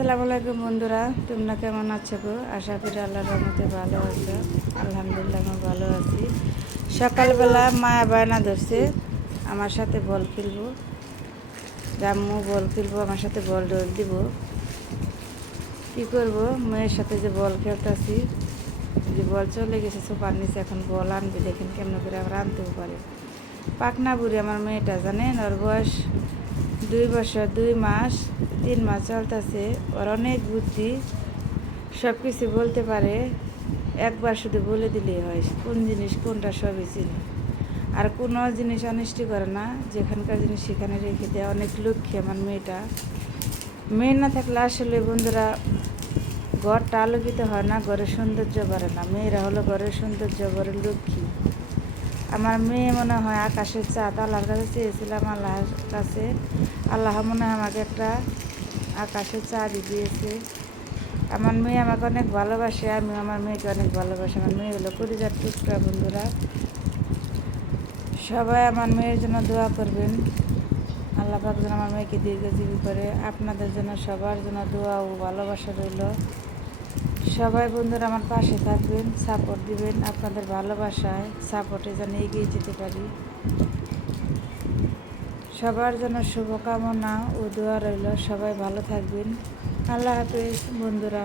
আসসালামু আলাইকুম বন্ধুরা, তোমরা কেমন আছো গো? আশা করি আল্লাহর রহমতে ভালো আছো। আলহামদুলিল্লাহ আমি ভালো আছি। সকালবেলা মায়া বায়না ধরছে আমার সাথে বল খেলবো, রাম্মু বল খেলবো, আমার সাথে বল ডল দিব। কী করবো, মেয়ের সাথে যে বল খেলতেছি, যে বল চলে গেছে সোপার নিচে, এখন বল আনবে, দেখেন কেমন করে আবার আনতেও পারে। পাকনা বুড়ি আমার মেয়েটা, জানেন, ওর বয়স 2 বছর 2 মাস 3 মাস চলতেছে। ওর অনেক বুদ্ধি, সব কিছু বলতে পারে। একবার শুধু বলে দিলেই হয় কোন জিনিস কোনটা, সবই চিনি। আর কোনো জিনিস অনিষ্টি করে না, যেখানকার জিনিস সেখানে রেখে দেয়। অনেক লক্ষ্মী আমার মেয়েটা। মেয়ে না থাকলে আসলে বন্ধুরা ঘরটা আলোকিত হয় না, ঘরের সৌন্দর্য বাড়ে না। মেয়েরা হলো ঘরের সৌন্দর্য, ঘরের লক্ষ্মী। আমার মেয়ে মনে হয় আকাশের চাঁদ। আল্লাহর কাছে চেয়েছিলাম, আল্লাহর কাছে আল্লাহ মনে হয় আমাকে একটা আকাশের চাঁদই দিয়েছে। আমার মেয়ে আমাকে অনেক ভালোবাসে, আমি আমার মেয়েকে অনেক ভালোবাসি। আমার মেয়ে হলো কলিজার টুকরা বন্ধুরা। সবাই আমার মেয়ের জন্য দোয়া করবেন, আল্লাহ পাক যেন আমার মেয়েকে দীর্ঘজীবী করে। আপনাদের জন্য সবার জন্য দোয়া ও ভালোবাসা রইল। সবাই বন্ধুরা আমার পাশে থাকবেন, সাপোর্ট দিবেন। আপনাদের ভালোবাসায় সাপোর্টে যেন এগিয়ে যেতে পারি। সবার জন্য শুভকামনা ও দোয়া রইল। সবাই ভালো থাকবেন। আল্লাহ হাফেজ বন্ধুরা।